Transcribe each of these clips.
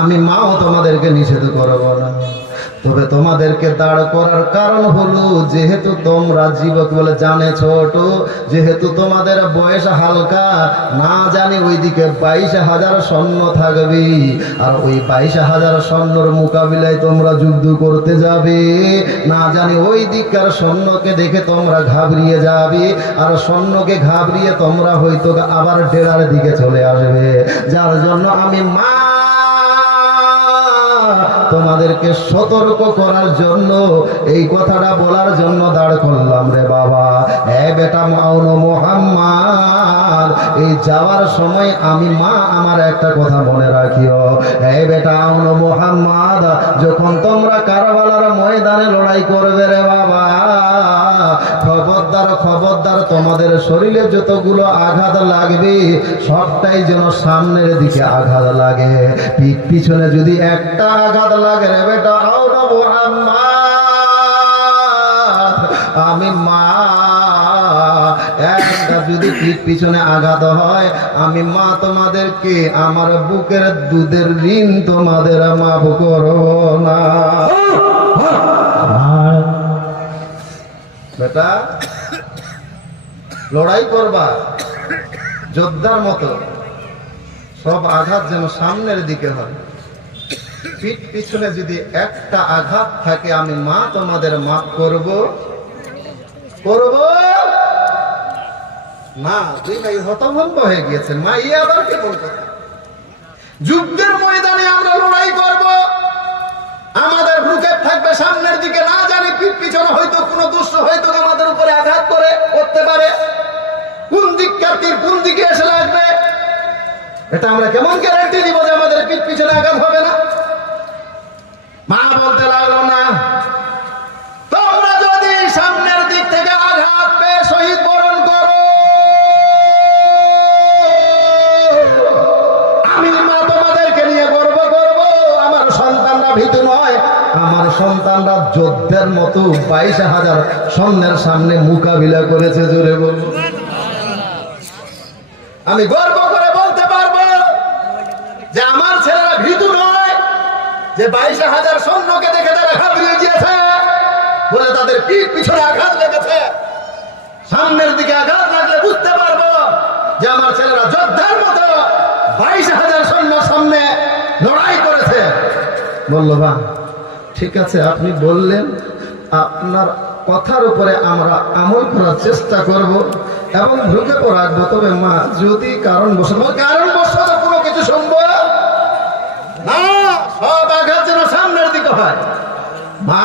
আমি মাও তোমাদেরকে নিষেধ করব না। তবে তোমাদেরকে দাঁড় করার কারণ হলো যেহেতু তোমরা যুবক বলে জানে ছোট, যেহেতু তোমাদের বয়স হালকা, না জানি ওইদিকে 22,000 সৈন্য থাকবে, আর ওই 22,000 সৈন্যর মোকাবিলায় তোমরা যুদ্ধ করতে যাবে, না জানি ওই দিককার সৈন্যকে দেখে তোমরা ঘাবড়িয়ে যাবে, আর সৈন্যকে ঘাবড়িয়ে তোমরা হয়তো আবার ডেরার দিকে চলে আসবে। যার জন্য আমি মা তোমাদেরকে সতর্ক করার জন্য এই কথাটা বলার জন্য দাঁড় করলাম রে বাবা। এ বেটা মাওনো মুহাম্মদ, এই যাওয়ার সময় আমি মা আমার একটা কথা মনে রাখিও। এ বেটা মাওনো মুহাম্মদ, যখন তোমরা কারবালার ময়দানে লড়াই করবে রে বাবা, খবরদার খবরদার তোমাদের শরীরে যতগুলো আঘাত লাগবে সবটাই যেন সামনের দিকে আঘাত লাগে। পিঠ পিছনে যদি একটা আঘাত লাগে রে বেটা আওনা মুহাম্মদ, আমি মা একটা যদি পিঠ পিছনে আঘাত হয়, আমি মা তোমাদেরকে আমার বুকের দুধের ঋণ তোমাদের মাফ করব না। বেটা লড়াই করবা যোদ্ধার মতো, সব আঘাত যেন সামনের দিকে হয়। পিঠ পিছনে যদি একটা আঘাত থাকে আমি মা তোমাদের মাফ করব না। দুই ভাই হতভম্ব হয়ে গিয়েছেন। মা ইয়ে আবার কেমন কথা? যুদ্ধের ময়দানে আমরা লড়াই করব, আমাদের বুকে থাকবে সামনের দিকে, না জানি পিঠ পিছনে হয়তো কোনো দুষ্ট হয়তো আমাদের উপরে আঘাত করতে পারে, কোন দিককার তীর কোন দিকে এসে লাগবে, এটা আমরা কেমন গ্যারান্টি দিব যে আমাদের পিঠ পিছনে আঘাত হবে না? মা বলতে লাগলো, না, তোমরা যদি সামনের দিক থেকে আঘাত পেয়ে শহীদ বরণ করো, আমি মা তোমাদেরকে নিয়ে গর্ব করব। আমার সন্তানরা ভীতু নয়, আমার সন্তানরা যোদ্ধের মতো 22,000 সৈন্যের সামনে মোকাবিলা করেছে। জোরে বলবো, আমি গর্ব করে বলতে পারবো যে আমার ছেলেরা ভীতু নয়, যে 22,000 সৈন্যকে দেখে তারা ঘাবড়িয়ে গিয়েছে বলে তাদের পিঠ পিছনে আঘাত লেগেছে। সামনের দিকে আঘাত লাগলে বুঝতে পারবো যে আমার ছেলেরা যোদ্ধার মতো 22,000 সৈন্যের সামনে লড়াই করেছে। বললো, বা ঠিক আছে, আপনি বললেন, আপনার কথার উপরে আমরা আমল করার চেষ্টা করব এবং ঢুকে রাখবো। তবে মা যদি কারণবশত কোনো কিছু শুনবো না, সব আঘাত যেন সামনের দিকে হয়। মা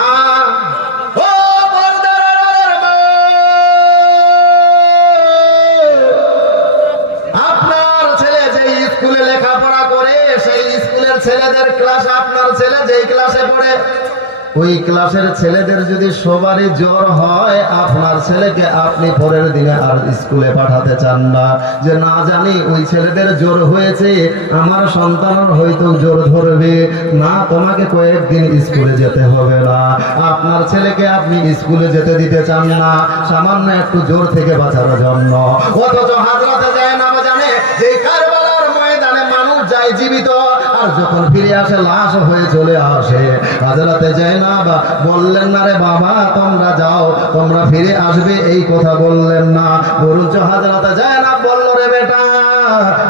আপনার ছেলে যে স্কুলে লেখাপড়া করে, সেই স্কুলের ছেলেদের ক্লাস, আপনার ছেলে যেই ক্লাসে পড়ে, ওই ক্লাসের ছেলেদের যদি সবারই জ্বর হয়, আপনার ছেলেকে আপনি পরের দিনে আর স্কুলে পাঠাতে চান না, যে না জানি ওই ছেলেদের জ্বর হয়েছে, আমার সন্তানের হয়তো জ্বর ধরবে না, তোমাকে কয়েকদিন স্কুলে যেতে হবে না। আপনার ছেলেকে আপনি স্কুলে যেতে দিতে চান না সামান্য একটু জ্বর থেকে বাঁচার জন্য। অথচ হাজরাতে যায় না জানে যে কারবালার ময়দানে মানুষ যায় জীবিত, আর যখন ফিরে আসে লাশ হয়ে চলে আসে। হাজরাতে যায় না বা বললেন না, রে বাবা তোমরা যাও, তোমরা ফিরে আসবে, এই কথা বললেন না, বরঞ্চ হাজরাতে যায় না বলল, রে বেটা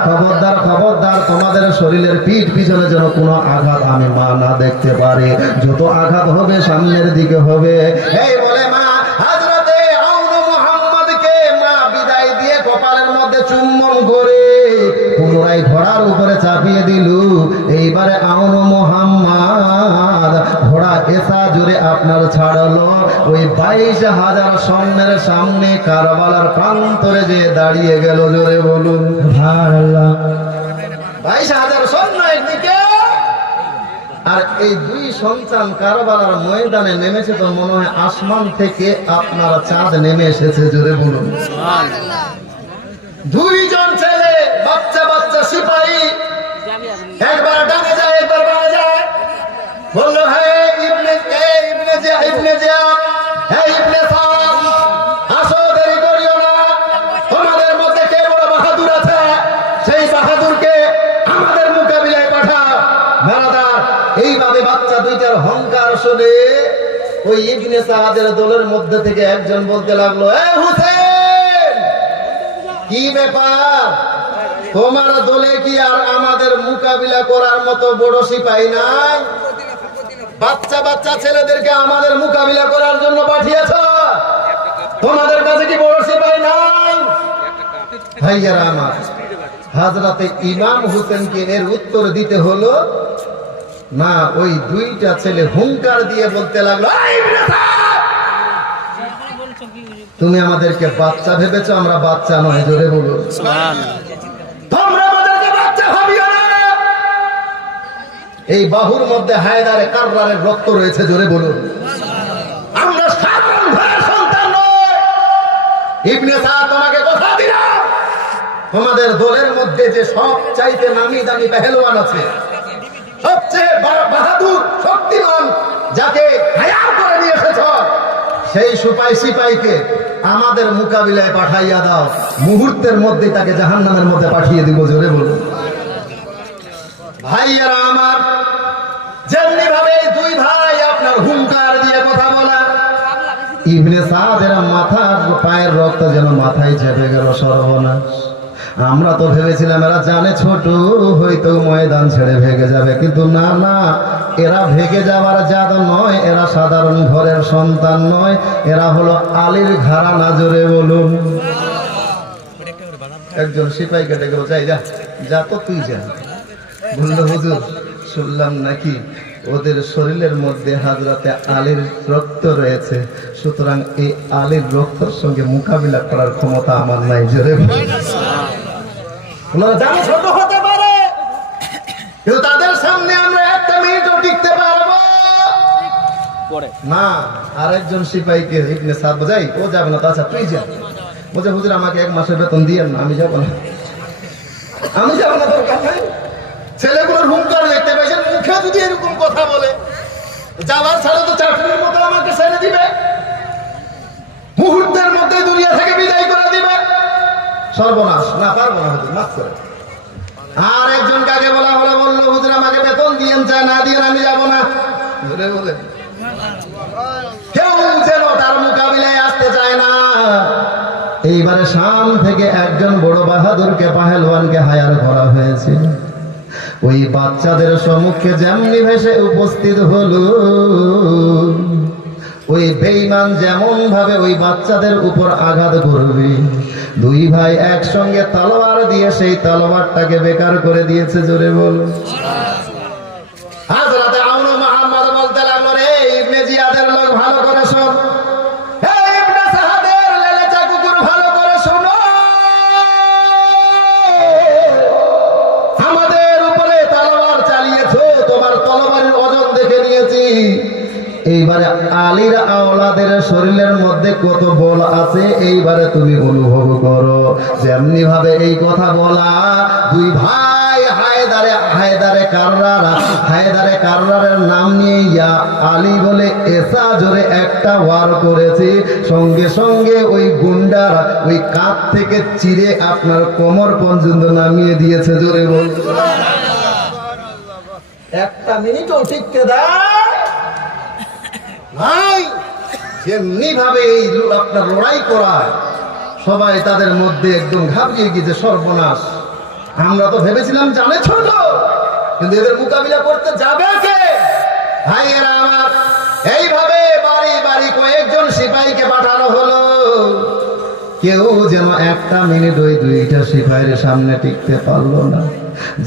খবরদার খবরদার, তোমাদের শরীরের পিঠ পিছনে যেন কোনো আঘাত আমি মা না দেখতে পারি, যত আঘাত হবে সামনের দিকে হবে। এই বলে মা হাজরাতে আউন মুহাম্মদকে মা বিদায় দিয়ে কপালের মধ্যে চুম্বন করে পুনরায় ঘোড়ার উপরে চাপিয়ে দিল। এইবারে আউন মুহাম্মদ ঘোড়া এসা জোরে আপনার ছাড়লো, ওই 22,000 সৈন্যের সামনে কারবালার প্রান্তরে যে দাঁড়িয়ে গেল। জোরে বলুন, 22,000 সৈন্য একদিকে, আর এই দুই সন্তান কারবালার ময়দানে নেমেছে, তো মনে হয় আসমান থেকে আপনার চাঁদ নেমে এসেছে। জোরে বলুন, দুইজন ছেলে বাচ্চা বাচ্চা সিপাহী, একবার ডানে যায় একবার বামে যায়, বললো, হে ইবনে জিয়াদ, হে ইবনে সাদ, আসো, দেরি করিও না, তোমাদের মধ্যে কে বড় বাহাদুর আছে, সেই বাহাদুরকে আমাদের মোকাবিলায় পাঠাও। বাহাদুরের হংকার শুনে ওই ইবনে সাদের দলের মধ্যে থেকে একজন বলতে লাগলো, এ হুসেন, কি ব্যাপার, তোমার দলে কি আর আমাদের মোকাবিলা করার মতো বড় সিপাহী নাই? বাচ্চা বাচ্চা ছেলেদেরকে আমাদের মোকাবিলা করার জন্য পাঠিয়েছ, তোমাদের কাছে কি বড় সিপাহী নাই? ভাইয়ারা আমার, হযরতে ইমাম হোসেনকে এর উত্তর দিতে হলো না। ওই দুইটা ছেলে হুঙ্কার দিয়ে বলতে লাগলো, তুমি আমাদেরকে বাচ্চা ভেবেছো, আমরা বাচ্চা নয়, জোরে বলো তোমরা আমাদেরকে বাচ্চা ভাবিও না। এই বাহুর মধ্যে হায়দারে কাররারের রক্ত রয়েছে, জোরে বলুন। আমরা সাধারণ ভাইয়ের সন্তান নয়। ইবনে সাদ তোমাকে কথা দিলাম, তোমাদের দলের মধ্যে যে সব চাইতে নামি দামি পেহেলওয়ান আছে, সবচেয়ে বাহাদুর শক্তিমান, যাকে হায়ার করে নিয়ে এসেছ, সেই সিপাহীকে আমাদের মোকাবিলায় পাঠাইয়া দাও, মুহূর্তের মধ্যে তাকে জাহান্নামের মধ্যে পাঠিয়ে দিব, জোরে বলুন। ভাইয়েরা আমার, যেমনি ভাবে দুই ভাই আপনার হুঙ্কার দিয়ে কথা বলা, ইবনে সাদের মাথার পায়ের রক্ত যেন মাথায় চেপে গেল। সর্বনাশ, আমরা তো ভেবেছিলাম এরা জানে ছোট, হয়তো ময়দান ছেড়ে ভেগে যাবে, কিন্তু না না, এরা ভেগে যাওয়ার জাত নয়, এরা সাধারণ ঘরের সন্তান নয়, এরা হলো আলীর ঘরানা, জোরে বলুন। একজন সিপাহী কেটে গেল, যাই যা যা, তো তুই যা। বলল, হুজুর শুনলাম নাকি ওদের শরীরের মধ্যে হযরতে আলীর রক্ত রয়েছে, সুতরাং এই আলীর রক্তের সঙ্গে মোকাবিলা করার ক্ষমতা আমার নাই, জোরে বলুন। জানো ছোট হতে পারে, কিন্তু তাদের সামনে আমরা একটা মিনিটও টিকতে পারবো না। আরেকজন সিপাহীকে ইবনে সাদ বোঝাই, ও যাবে না, তো আচ্ছা তুই যা। বলছে, হুজুর আমাকে 1 মাসের বেতন দিয়েন না, আমি যাবো না, আমি যাবো না, দরকার নাই। ছেলেগুলোর হুঙ্কার দেখতে পেয়েছেন, মুখে যদি এরকম কথা বলে, যাওয়ার ছাড়া তো চাকরির মতো আমাকে ছেড়ে দিবে, মুহূর্তের মধ্যে দুনিয়া থেকে বিদায় করে দিবে। সর্বনাশ, না পারবো না হুজুর, মাফ করে। আর একজন কাকে বলা হলো, বললো, হুজুর আমাকে বেতন দিয়েন, চায় না দিয়েন, আমি যাবো না, বলে কেউ যেন তার মোকাবিলায় আসতে চায় না। এইবারে শাম থেকে একজন বড় বাহাদুরকে, পাহেলওয়ানকে হায়ার করা হয়েছে। ওই বাচ্চাদের সম্মুখে যেমনি ভেসে উপস্থিত হলো, ওই বেঈমান যেমন ভাবে ওই বাচ্চাদের উপর আঘাত করবে, দুই ভাই একসঙ্গে তলোয়ার দিয়ে সেই তলোয়ারটাকে বেকার করে দিয়েছে, জোরে বল। হযরতে আউন মুহাম্মদ বলতে লাগলো, রে ইবনে জিয়াদের লোক, ভালো করে শোন, হে ইবনে সাহাদের লেলেচা কুকুর, ভালো করে শোনো, আমাদের উপরে তলোয়ার চালিয়েছো, তোমার তলোয়ারের ওজন দেখে নিয়েছি। এইবারে আলীর আওলাদের শরীরের মধ্যে কত বল আছে, এইবারে তুমি অনুভব করো। যেমনি ভাবে এই কথা বলা, দুই ভাই হায়দারে কাররারের নাম নিয়ে ইয়া আলী বলে এসা জোরে একটা ওয়ার করেছে, সঙ্গে সঙ্গে ওই গুন্ডার ওই কাঁধ থেকে চিরে আপনার কোমর পর্যন্ত নামিয়ে দিয়েছে, জোরে বল। একটা মিনিটও টিকতে দেয় নাই। যেমনি ভাবে এই আপনার লড়াই করায়, সবাই তাদের মধ্যে একদম ঘাবড়িয়ে গিয়েছে। সর্বনাশ, আমরা তো ভেবেছিলাম জানে ছোট, কিন্তু এদের মোকাবিলা করতে যাবে কে? ভাইয়েরা আমার, এইভাবে বাড়ি বাড়ি কয়েকজন সিপাহীকে পাঠানো হলো। কেউ যেন একটা মিনিট ওই দুইটা সিপাহীর সামনে টিকতে পারলো না।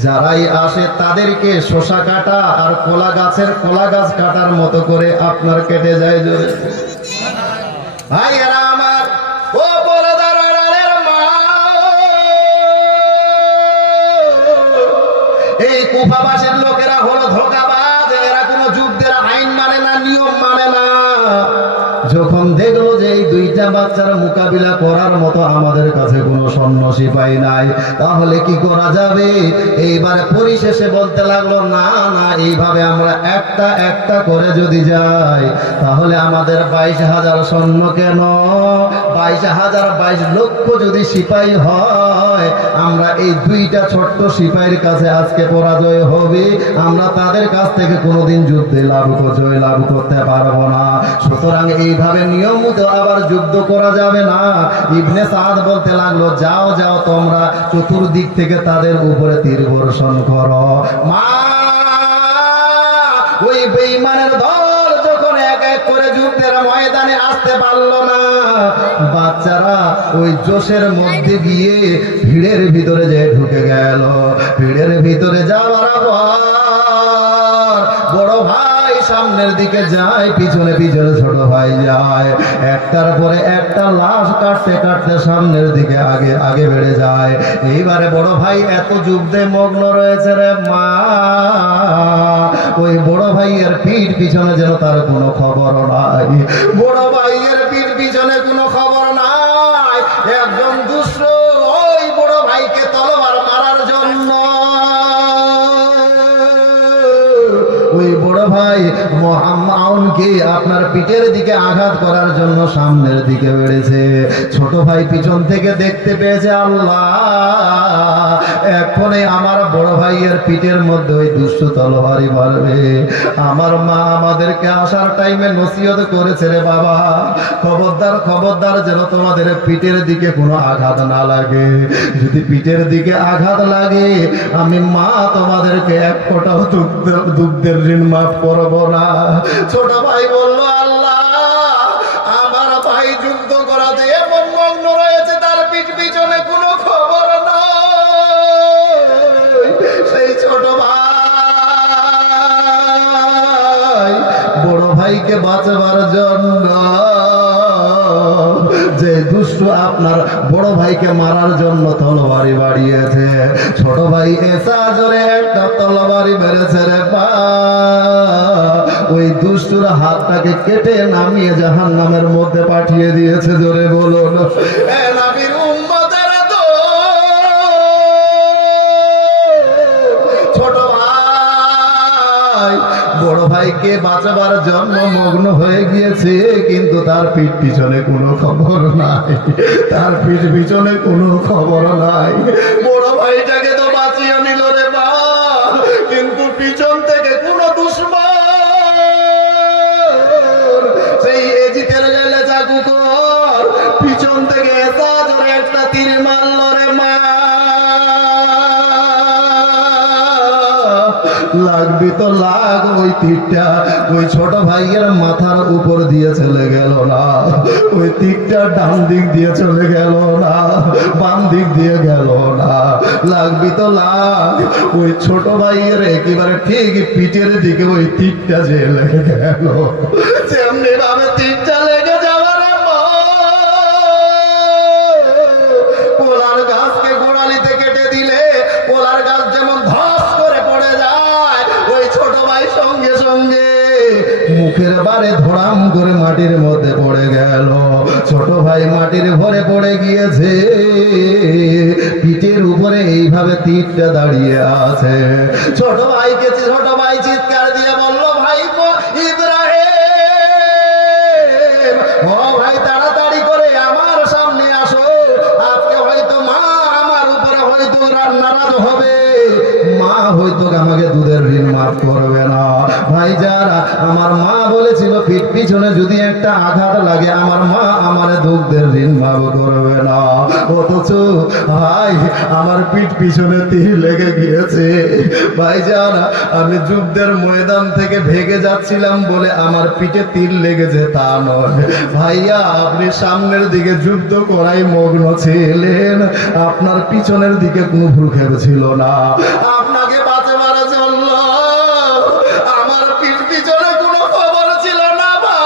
যারাই আসে তাদেরকে শসা কাটা আর কোলা গাছ কাটার মতো করে আপনার কেটে যায়, জোরে। ভাইয়েরা আমার, ও বলদারের মা, এই কুফাবাসীর লোকেরা হলো ধোঁকাবাজ, এরা কোনো যুদ্ধের আইন মানে না, নিয়ম মানে না। যখন দেখলো যে এই দুইটা বাচ্চার মোকাবিলা করার মতো আমাদের কাছে কোনো সৈন্য সিপাহী নাই, তাহলে কি করা যাবে? এইবারে পরিশেষে বলতে লাগলো, না না, এইভাবে আমরা একটা একটা করে যদি যাই, তাহলে আমাদের 22,000 সৈন্য কেন, 22,000 22 লক্ষ যদি সিপাহী হয়, নয়, আমরা এই দুইটা ছোট্ট সিপাহীর কাছে আজকে পরাজয় হবে, আমরা তাদের কাছ থেকে কোনোদিন যুদ্ধে জয় লাভ করতে পারবো না। সুতরাং এইভাবে নিয়মিত আবার যুদ্ধ করা যাবে না। ইবনে সাদ বলতে লাগলো, যাও যাও তোমরা চতুর্দিক থেকে তাদের উপরে তীর বর্ষণ করো। মা ওই বেঈমানের দল যখন এক এক করে যুদ্ধের ময়দানে আসতে পারলো না, বাচ্চারা ওই জোশের মধ্যে গিয়ে ভিড়ের ভিতরে যে ঢুকে গেল। ভিড়ের ভিতরে যাওয়ার পর বড় ভাই সামনের দিকে যায়, পিছনে পিছনে ছোট ভাই যায়। একটার পরে একটা লাশ কাটতে কাটতে সামনের দিকে আগে আগে বেড়ে যায়। এইবারে বড় ভাই এত যুদ্ধে মগ্ন রয়েছে রে মা, ওই বড় ভাইয়ের পিঠ পিছনে যেন তার কোনো খবর নাই। বড় ভাইয়ের পিঠ পিছনে কোনো খবর নাই। একজন দুষ্ট ওই বড় ভাইকে তলোয়ার মারার জন্য ওই বড় ভাই মুহাম্মাদকে আপনার পিঠের দিকে আঘাত করার জন্য সামনের দিকে বেড়েছে। ছোট ভাই পিছন থেকে দেখতে পেয়েছে, আল্লাহ এখনই আমার বড় ভাইয়ের পিঠের মধ্যে ওই দুষ্ট তলোয়ারই মারবে। আমার মা আমাদেরকে আসার টাইমে নসিহত করেছে, রে বাবা খবরদার খবরদার যেন তোমাদের পিঠের দিকে কোনো আঘাত না লাগে। যদি পিঠের দিকে আঘাত লাগে আমি মা তোমাদেরকে এক ফোঁটাও দুগ্ধের ঋণ মাফ করবো না। ছোট ভাই বলল, আল্লাহ আমার ভাই যুদ্ধ করাতে এমন মগ্ন রয়েছে, তার পিঠ পিছনে কোনো খবর নাই। সেই ছোট ভাই বড় ভাইকে বাঁচাবার জন্য যে দুষ্ট আপনার বড় ভাইকে মারার জন্য তলোয়ারি বাড়িয়েছে, ছোট ভাই এসা জোরে একটা তলোয়ারি মেরেছে রে পা, ওই দুষ্টুর হাতটাকে কেটে নামিয়ে জাহান্নামের মধ্যে পাঠিয়ে দিয়েছে। জোরে বলুন এ নবীর উম্মতের তো ছোট ভাই বড় ভাইকে বাঁচাবার জন্য মগ্ন হয়ে গিয়েছে, কিন্তু তার পিঠ পিছনে কোনো খবর নাই। তার পিঠ পিছনে কোনো খবর নাই। বড় ভাইটাকে তো বাঁচিয়ে নিল রে বা, কিন্তু পিছন থেকে কোনো দুশ্মন সেই এজিতের গেলে জাগুকর পিছন থেকে এসা ধরে একটা তীর মারল রে মা। লাগবি তো লাগ, ওই তীরটা ওই ছোট ভাইয়ের মাথার উপর দিয়ে চলে গেল না। ওই তীরটা ডান দিক দিয়ে চলে গেল না, বাম দিক দিয়ে গেল না। লাগবি তো লাগ, ওই ছোট ভাইয়ের একেবারে ঠিক পিঠের দিকে ওই তীরটা যে লেগে গেল। যেমনি ভাবে তীরটা লেগে যাওয়ার কোলার গাছকে গোড়ালিতে কেটে দিলে কোলার গাছ যেমন ধস করে পড়ে যায়, ওই ছোট ভাই সঙ্গে সঙ্গে মুখের বারে ধরাম করে মাটির মধ্যে পড়ে গেল। ছোট ভাই মাটির ঘরে পড়ে গিয়েছে, পিঠের উপরে এইভাবে তীরটা দাঁড়িয়ে আছে। ছোট ভাই চিৎকার দিয়ে বলল, ভাই ইব্রাহিম, ও ভাই তাড়াতাড়ি করে আমার সামনে আসো, আজকে হয়তো মা আমার উপরে হয়তো নারাজ হবে, মা হয়তো আমাকে দুধের ঋণ মাফ করবে না। ভাই যারা আমার মা বলেছিল পিঠ পিছনে যদি একটা আঘাত লাগে আমার মা আমার দুধের ঋণ মাফ করবে না, অথচ ভাই আমার পিঠ পিছনে তীর লেগে গিয়েছে। ভাই যারা আমি যুদ্ধের ময়দান থেকে ভেগে যাচ্ছিলাম বলে আমার পিঠে তীর লেগেছে তা নয় ভাইয়া, আপনি সামনের দিকে যুদ্ধ করাই মগ্ন ছিলেন, আপনার পিছনের দিকে কোনো ভ্রুক্ষেপ ছিল না। আপনাকে বাঁচাবার জন্য আমার পিঠ পিছনে কোনো খবর ছিল না ভাই।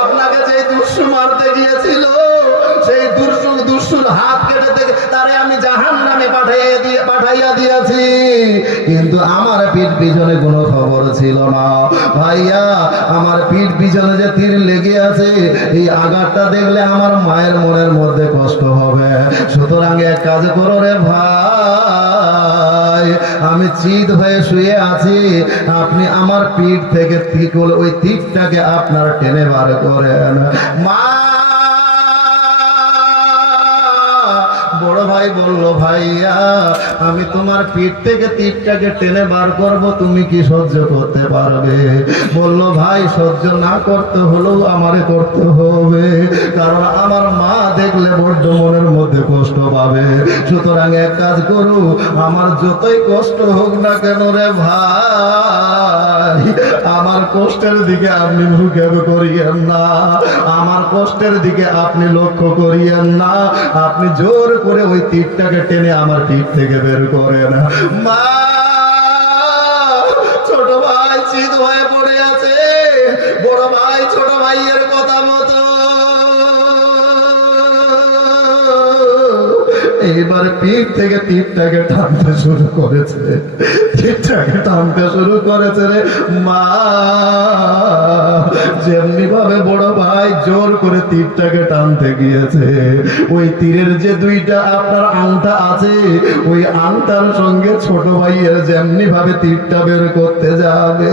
আপনাকে যে দুষ্টু মারতে গিয়েছিল সেই দুষ্টুর হাত কেটে থেকে তারে আমি জাহান্নামে পাঠাইয়া দিয়েছি, কিন্তু আমার পিঠ পিছনে কোনো খবর ছিল না। ভাইয়া আমার পিঠ পিছনে যে তীর লেগে আছে এই আঘাতটা দেখলে আমার মায়ের মনের মধ্যে কষ্ট হবে। সুতরাং এক কাজ করো রে ভাই, আমি চিত হয়ে শুয়ে আছি, আপনি আমার পিঠ থেকে ওই তীরটাকে আপনার টেনে বার করেন। মা বড় ভাই বলল, ভাইয়া আমি তোমার পিঠ থেকে তীরটাকে টেনে বার করব, তুমি কি সহ্য করতে পারবে? বলল, ভাই সহ্য না করতে হলেও আমারে করতে হবে, কারণ আমার মা দেখলে বড্ড মনের মধ্যে কষ্ট পাবে। সুতরাং এক কাজ করু, আমার যতই কষ্ট হোক না কেন রে ভাই, আমার কষ্টের দিকে আপনি মুখে করিয়েন না, আমার কষ্টের দিকে আপনি লক্ষ্য করিয়েন না, আপনি জোর করে ওই তীরটাকে টেনে আমার পিঠ থেকে বের করেন। মা, ছোট ভাই চিত হয়ে পড়ে আছে, বড় ভাই ছোট ভাইয়ের কথা মতো এবার পিঠ থেকে তীরটাকে টানতে শুরু করেছে, তীরটাকে টানতে শুরু করেছে রে মা। যেমনি ভাবে বড় ভাই জোর করে তীরটাকে টানতে গিয়েছে, ওই তীরের যে দুইটা আপনার আংটা আছে, ওই আংটার সঙ্গে ছোট ভাইয়ের যেমনি ভাবে তীরটা বের করতে যাবে,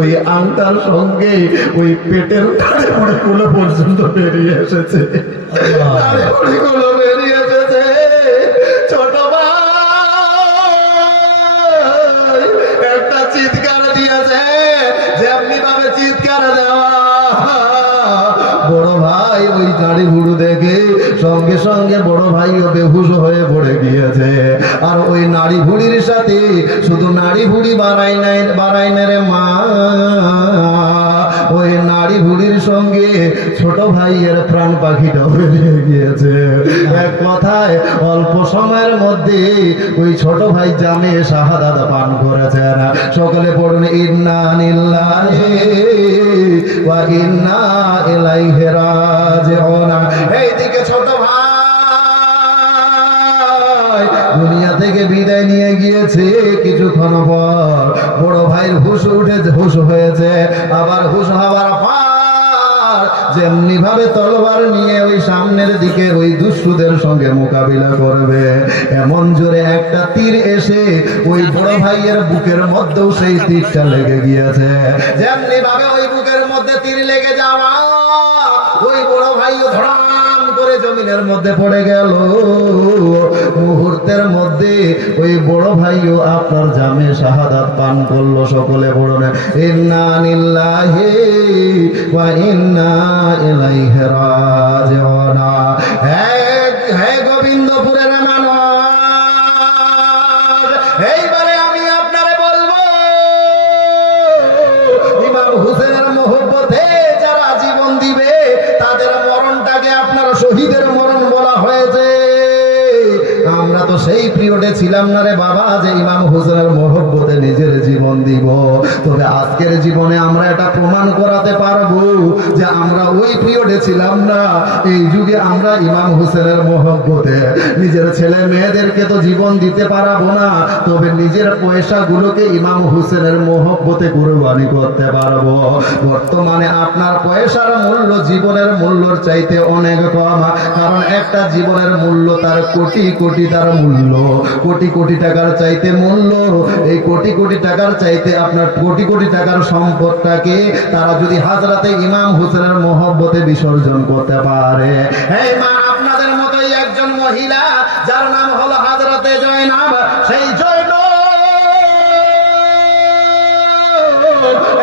ওই আংটার সঙ্গে ওই পেটের গুলো পর্যন্ত বেরিয়ে এসেছে, গুলো বেরিয়ে এসেছে। ছোট ভাই একটা চিৎকার দিয়েছে, যেমনি ভাবে চিৎকার দেওয়া, বড় ভাই ওই নাড়ি ভুড়ু দেখে সঙ্গে সঙ্গে বড় ভাইও বেহুশ হয়ে পড়ে গিয়েছে। আর ওই নাড়ি ভুড়ির সাথে শুধু নাড়ি ভুড়ি বাড়াই না রে মা, ওই নাড়ি ভুড়ির সঙ্গে ছোট ভাইয়ের প্রাণ পাখিটাও বেরিয়ে গিয়েছে। এক কথায় অল্প সময়ের মধ্যে ওই ছোট ভাই জামে শাহাদাত পান করেছেন। সকলে পড়ুন ইন্না লিল্লাহি ওয়া ইন্না ইলাইহি রাজিউন। এইদিকে ছোট ভাই দুনিয়া থেকে বিদায় নিয়ে গিয়েছে, কিছুক্ষণ পর বড় ভাইয়ের হুশ হয়েছে, আবার হুশ হওয়ার পর যেমনি ভাবে তলোয়ার নিয়ে ওই সামনের দিকে ওই দুষ্টুদের সঙ্গে মোকাবিলা করবে, এমন জোরে একটা তীর এসে ওই বড় ভাইয়ের বুকের মধ্যেও সেই তীরটা লেগে গিয়েছে। যেমনি ভাবে ওই বুকের মধ্যে তীর লেগে যাওয়া, ওই বড় ভাইও ধরাম করে জমিনের মধ্যে পড়ে গেল। মুহূর্তের মধ্যে ওই বড় ভাইও আপনার জামে শাহাদাত পান করলো। সকলে পড়ুন ইন্না লিল্লাহি ওয়া ইন্না ইলাইহি রাজিউন। হে গোবিন্দপুরের মানুষ, এইবারে আমি আপনারে বলবো, ইমাম হুসেনের মহব্বতে যারা জীবন দিবে তাদের মরণটাকে আপনার শহীদের মরণ বলা হয়েছে। আমরা তো সেই পিরিয়ডে ছিলাম না রে বাবা যে ইমাম হুসেনের মহব্বতে নিজের জীবন দিব, তবে আজকের জীবনে আমরা এটা প্রমাণ করাতে পারবো যে আমরা ওই পিরিয়ডে ছিলাম না। এই যুগে আমরা ইমাম হুসেনের মহব্বতে নিজের ছেলে মেয়েদেরকে তো জীবন দিতে পারবো না, তবে নিজের পয়সাগুলোকে ইমাম হুসেনের মহব্বতে কুরবানি করতে পারবো। বর্তমানে আপনার পয়সার মূল্য জীবনের মূল্যর চাইতে অনেক কম, কারণ একটা জীবনের মূল্য তার কোটি কোটি, তার মূল্য কোটি কোটি টাকার চাইতে মূল্য। এই কোটি কোটি টাকার চাইতে আপনার কোটি কোটি টাকার সম্পদটাকে তারা যদি হাজরাতে ইমাম হুসেনের মহব্বতে বিসর্জন করতে পারে। এই মা, আপনাদের মতোই একজন মহিলা যার নাম হলো হাজরাতে জয়নাব, সেই জয়নাব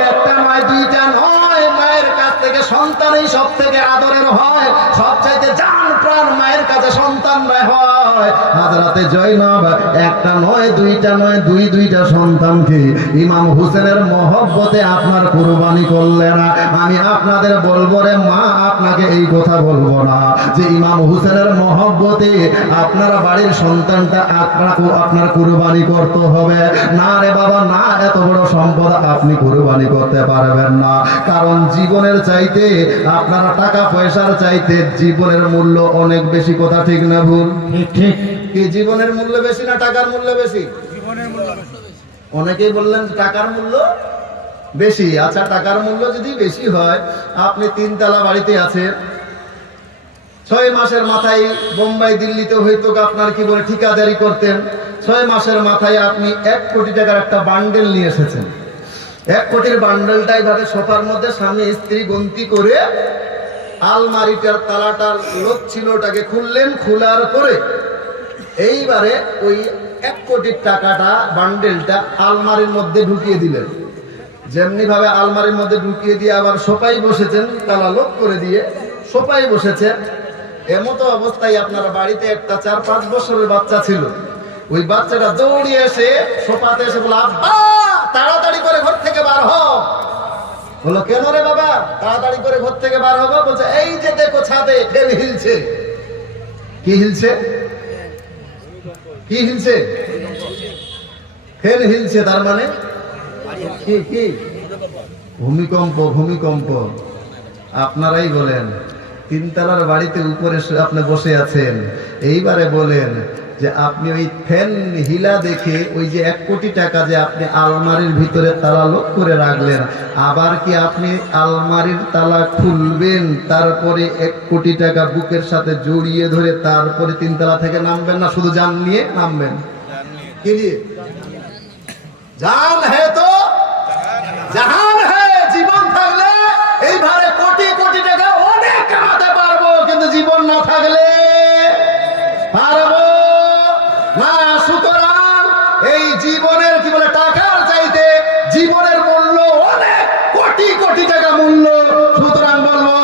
একটা নয় দুইটা নয়, মায়ের কাছ থেকে সন্তানই সব থেকে আদরের হয়, সবচাইতে জান প্রাণ মায়ের কাছে সন্তানরা হয়। হাজরাতে জয়নাব একটা নয় দুইটা নয়, দুইটা সন্তানকে ইমাম হুসেনের মহব্বতে আপনার কুরবানি করলেন। আমি আপনাদের বলবো রে মা, আপনাকে এই কথা বলবো না যে ইমাম হুসেনের মহব্বতে আপনার বাড়ির সন্তানটা আপনার কুরবানি করতে হবে, না রে বাবা না, এত বড় সম্পদ আপনি কুরবানি করতে পারবেন না। কারণ জীবনের চাইতে আপনার টাকা পয়সার চাইতে জীবনের মূল্য অনেক বেশি। কথা ঠিক না ভুল? ঠিক। কি জীবনের মূল্য বেশি না টাকার মূল্য বেশি? জীবনের মূল্য বেশি। অনেকেই বললেন টাকার মূল্য বেশি। আচ্ছা, টাকার মূল্য যদি বেশি হয়, আপনি 3 তলা বাড়িতে আছেন, 6 মাসের মাথায় বোম্বাই দিল্লিতে হয়তো আপনার কি বলে ঠিকাদারি করতেন, 6 মাসের মাথায় আপনি 1 কোটি টাকার একটা বান্ডেল নিয়ে এসেছেন। 1 কোটির বান্ডেলটা এইভাবে সোফার মধ্যে সামনে স্ত্রী গন্তি করে আলমারিটার তালাটার লোক ছিল, ওটাকে খুললেন, খোলার পরে এইবারে ওই 1 কোটি টাকাটা বান্ডেলটা আলমারির মধ্যে ঢুকিয়ে দিলেন। যেমনি ভাবে আলমারির মধ্যে ঢুকিয়ে দিয়ে আবার সোপাই বসেছেন, তালা লক করে দিয়ে সোপাই বসেছেন। এমতো অবস্থায় আপনার বাড়িতে একটা 4-5 বছরের বাচ্চা ছিল। ওই বাচ্চাটা দৌড়িয়ে এসে সোপাতে এসে বলে, আব্বা তাড়াতাড়ি করে ঘর থেকে বার হও। বলো, কেন রে বাবা তাড়াতাড়ি করে ঘর থেকে বার হবো? বলছে, এই যে দেখো ছাদে ফ্যান হিলছে। কি হিলছে? কি হিলছে? ফ্যান হিলছে। তার মানে কি? কি ভূমিকম্প? ভূমিকম্প আপনারাই বলেন। 3 তলার বাড়িতে উপরে আপনি বসে আছেন, এইবারে বলেন যে আপনি ওই ফ্যান হিলা দেখে ওই যে 1 কোটি টাকা যে আপনি আলমারির ভিতরে তালা লক করে রাখলেন, আবার কি আপনি আলমারির তালা খুলবেন, তারপরে 1 কোটি টাকা বুকের সাথে জড়িয়ে ধরে তারপরে 3 তলা থেকে নামবেন? না শুধু জান নিয়ে নামবেন? কি নিয়ে? জান হে তো জাহান হে। জীবন থাকলে এইভাবে কোটি কোটি টাকা অনেক কামাতে পারবো, কিন্তু জীবন না থাকলে পারবো না। সুতরাং এই জীবনের কি বলে টাকার চাইতে জীবনের মূল্য অনেক কোটি কোটি টাকা মূল্য। সুতরাং বলবো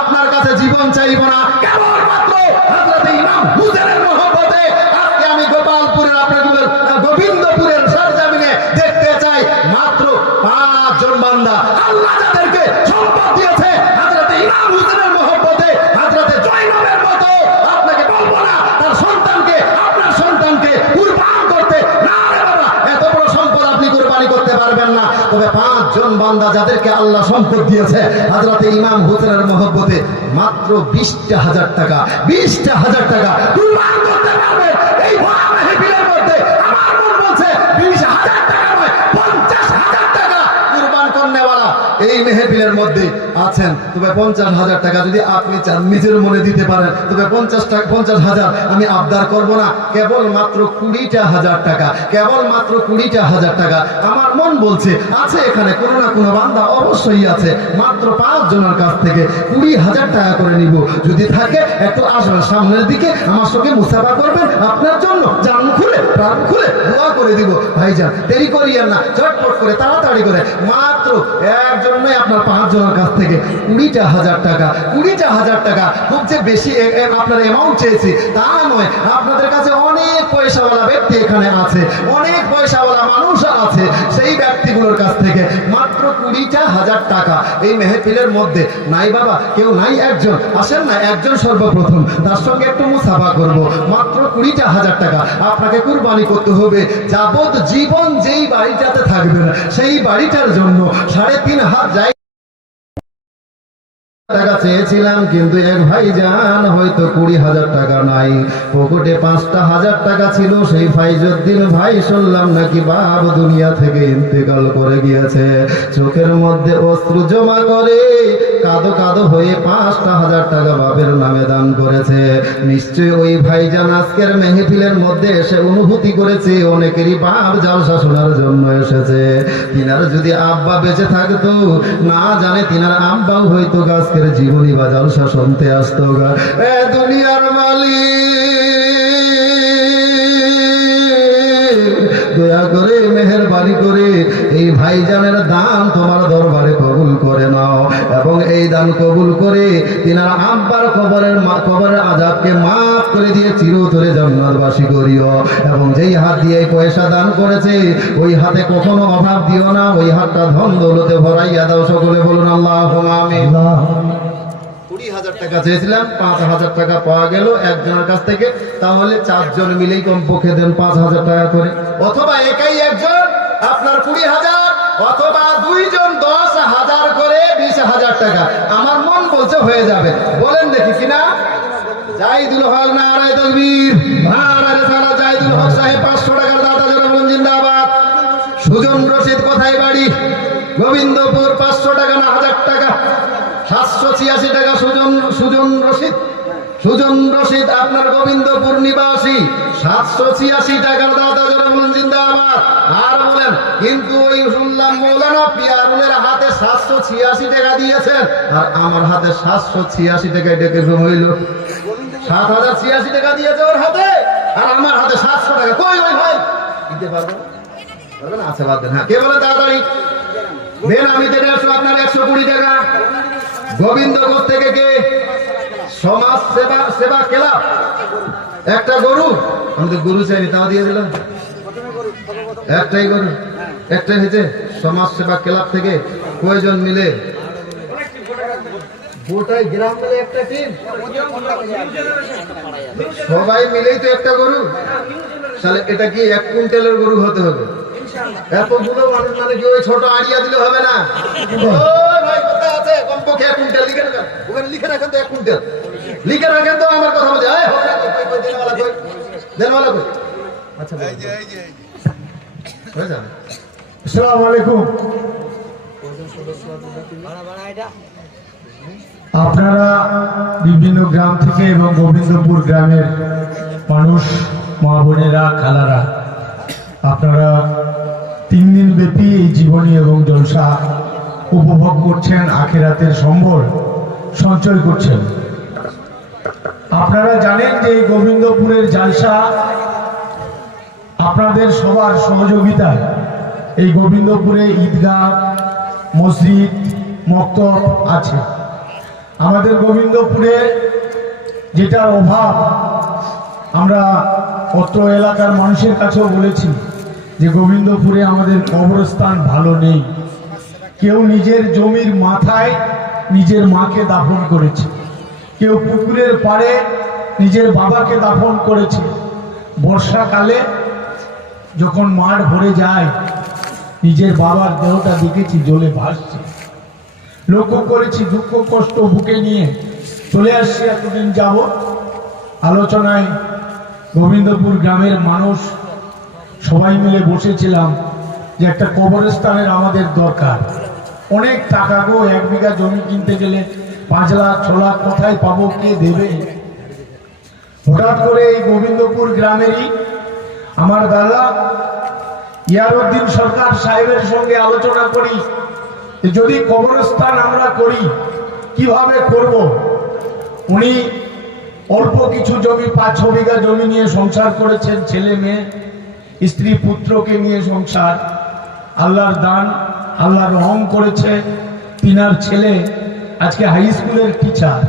আপনার কাছে জীবন চাইবো না, কেবলমাত্র হযরত ইমাম হুসেনের মহব্বতে আজকে আমি গোপালপুরের আপনাদের গোবিন্দপুরের সরজমিনে দেখতে চাই মাত্র 5 জন বান্দা আল্লাহ যাদেরকে সম্পদ দিয়েছে হযরত ইমাম হুসেনের মহব্বতে হযরত জয়নবের মতো। আপনাকে বলবো না তার সন্তানকে, আপনার সন্তানকে কুরবান করতে। না রে বাবা, এত বড় সম্পদ আপনি কুরবানি করতে পারবেন না। তবে 5 জন বান্দা যাদেরকে আল্লাহ সম্পদ দিয়েছে হযরত ইমাম হুসেনের মহব্বতে মাত্র 20,000 টাকা, 20,000 টাকা কুরবান করতে পারবেন। এই ভরা মাহফিলের মধ্যে আমার মন বলছে 20,000 টাকা নয়, 50,000 টাকা কুরবান করনেওয়ালা এই মেহফিলের মধ্যে আছেন। তবে 50,000 টাকা যদি আপনি চান নিজের মনে দিতে পারেন, তবে 50,000 আমি আবদার করব না, কেবল মাত্র 20,000 টাকা, কেবল মাত্র 20,000 টাকা। আমার মন বলছে আছে এখানে কোনো না কোনো বান্দা অবশ্যই আছে। মাত্র 5 জনের কাছ থেকে 20,000 টাকা করে নিব। যদি থাকে একটু আসবেন সামনের দিকে, আমার সঙ্গে মুসাফা করবেন, আপনার জন্য জান খুলে প্রাণ খুলে দোয়া করে দিব। ভাইজান দেরি করিয়েন না, ঝটপট করে তাড়াতাড়ি করে মাত্র এর জন্যই আপনার 5 জনের কাছ থেকে 20,000 টাকা। 20,000 টাকা খুব যে বেশি আপনার অ্যামাউন্ট চেয়েছি তা নয়। আপনাদের কাছে অনেক পয়সাওয়ালা ব্যক্তি এখানে আছে, অনেক পয়সাওয়ালা মানুষ আছে। সেই ব্যক্তিগুলোর কাছ থেকে মাত্র 20,000 টাকা এই মেহফিলের মধ্যে নাই বাবা, কেউ নাই? একজন আসেন না, একজন সর্বপ্রথম, তার সঙ্গে একটু মুসাফা করব। মাত্র 20,000 টাকা আপনাকে কুরবানি করতে হবে। যাবত জীবন যেই বাড়িটাতে থাকবেন সেই বাড়িটার জন্য 3.5 হাত জায়গা টাকা চেয়েছিলাম, কিন্তু এক ভাইজান হয়তো 20,000 টাকা নাই, পকেটে 5,000 টাকা ছিল। সেই ফাইজউদ্দিন ভাই শুনলাম নাকি বাপ দুনিয়া থেকে ইন্তেকাল করে গিয়েছে। চোখের মধ্যে অশ্রু জমা করে কাঁদো কাঁদো হয়ে 5,000 টাকা বাপের নামে দান করেছে। নিশ্চয় ওই ভাইজান আজকের মেহফিলের মধ্যে এসে অনুভূতি করেছে অনেকেরই বাপ জালসা শোনার জন্য এসেছে। তিনার যদি আব্বা বেঁচে থাকতো, না জানে তিনার আব্বাও হয়তো আজকের জীবনী বা জালসা শুনতে আসতো। এ দুনিয়ার মালিক, দয়া করে মেহেরবানি করে এই ভাইজানের দান তোমার দরবারে কবুল করে নাও, এবং এই দান কবুল করে তিনার আব্বার কবরের আযাবকে মাফ করে দিয়ে চিরতরে জান্নাতবাসী করিও। এবং যেই হাত দিয়ে পয়সা দান করেছে ওই হাতে কখনো অভাব দিও না, ওই হাতটা ধন দৌলতে ভরাইয়া দাও। সকলে বলুন আল্লাহুম্মা আমিন। 20,000 টাকা চেয়েছিলাম, 5,000 টাকা পাওয়া গেল একজনের কাছ থেকে। তাহলে 4 জন মিলেই কমপক্ষে দেন 5,000 টাকা করে, অথবা একাই একজন আপনার 20,000, অথবা 2 জন 10,000 করে 20,000 টাকা। আমার মন বলছে হয়ে যাবে, বলেন দেখি কিনা? জাহিদুল হক নারায়ে তাকবীর, নারায়ে রিসালাত। জাহিদুল হক সাহেব 500 টাকার দাতা, জনাব জিন্দাবাদ। সুজন রশিদ কোথায় বাড়ি? গোবিন্দপুর। 500 টাকা না 1000 টাকা? 786 টাকা। সুজন রশিদ আপনার গোবিন্দপুর নিবাসী, 786 টাকার দাতা, জনাব জিন্দাবাদ। আর বলেন, কিন্তু ওই শুনলাম মৌলানা পিয়ারুলের হাতে 786 টাকা দিয়েছেন, আর আমার হাতে 786 টাকা ডেকে হইল। 7,086 টাকা দিয়েছে ওর হাতে, আর আমার হাতে 700 টাকা। কই ওই ভাই দিতে পারবে না? পারবে না? আচ্ছা বাদ দেন। হ্যাঁ, কে বলে তাড়াতাড়ি দেন। আমি দেন 100, আপনার 120 টাকা। গোবিন্দগঞ্জ থেকে কে? সমাজ সেবা ক্লাব, একটা গরু। আমাদের গরু চাইনি, তাও দিয়ে দিলাম। একটাই গরু, একটাই হয়েছে। সমাজ সেবা ক্লাব থেকে কয়জন মিলে? গোটাই গ্রাম মিলে একটা টিম, সবাই মিলেই তো একটা গরু। তাহলে এটা কি 1 কুইন্টালের গরু হতে হবে? এতগুলো মানুষ মানে কি ওই ছোট আড়িয়া দিলে হবে না? ওই ভাই কোথায় আছে? কমপক্ষে 1 কুইন্টাল লিখে রাখেন। ওখানে লিখে রাখেন তো 1 কুইন্টাল লিখে রাখেন তো। আমার কথা বলছে দেনওয়ালা কই? আচ্ছা হয়ে যাবে। আসসালামু আলাইকুম। আপনারা বিভিন্ন গ্রাম থেকে এবং গোবিন্দপুর গ্রামের মানুষ, মা বোনেরা, খালারা, আপনারা 3 দিন ব্যাপী এই জীবনী এবং জলসা উপভোগ করছেন, আখিরাতের সম্বল সঞ্চয় করছেন। আপনারা জানেন যে এই গোবিন্দপুরের জলসা আপনাদের সবার সহযোগিতায় এই গোবিন্দপুরে ঈদগাহ, মসজিদ, মক্তব আছে। আমাদের গোবিন্দপুরে যেটার অভাব, আমরা অত্র এলাকার মানুষের কাছেও বলেছি যে গোবিন্দপুরে আমাদের কবরস্থান ভালো নেই। কেউ নিজের জমির মাথায় নিজের মাকে দাফন করেছে, কেউ পুকুরের পাড়ে নিজের বাবাকে দাফন করেছে। বর্ষাকালে যখন মাঠ ভরে যায়, নিজের বাবার দেহটা দেখেছি জলে ভাসছে, লক্ষ্য করেছি, দুঃখ কষ্ট বুকে নিয়ে চলে আসছে। এতদিন যাবৎ আলোচনায় গোবিন্দপুর গ্রামের মানুষ সবাই মিলে বসেছিলাম যে একটা কবরস্থানের আমাদের দরকার। অনেক টাকা গো, 1 বিঘা জমি কিনতে গেলে 5 লাখ 6 লাখ কোথায় পাবো, কে দেবে? হঠাৎ করে এই গোবিন্দপুর গ্রামেরই আমার দাদা ইয়ারউদ্দিন সরকার সাহেবের সঙ্গে আলোচনা করি যে যদি কবরস্থান আমরা করি কিভাবে করব। উনি অল্প কিছু জমি, 5-6 বিঘা জমি নিয়ে সংসার করেছেন, ছেলে মেয়ে, স্ত্রী পুত্রকে নিয়ে সংসার। আল্লাহর দান, আল্লাহর রহম করেছে। তিনার ছেলে আজকে হাই স্কুলের টিচার,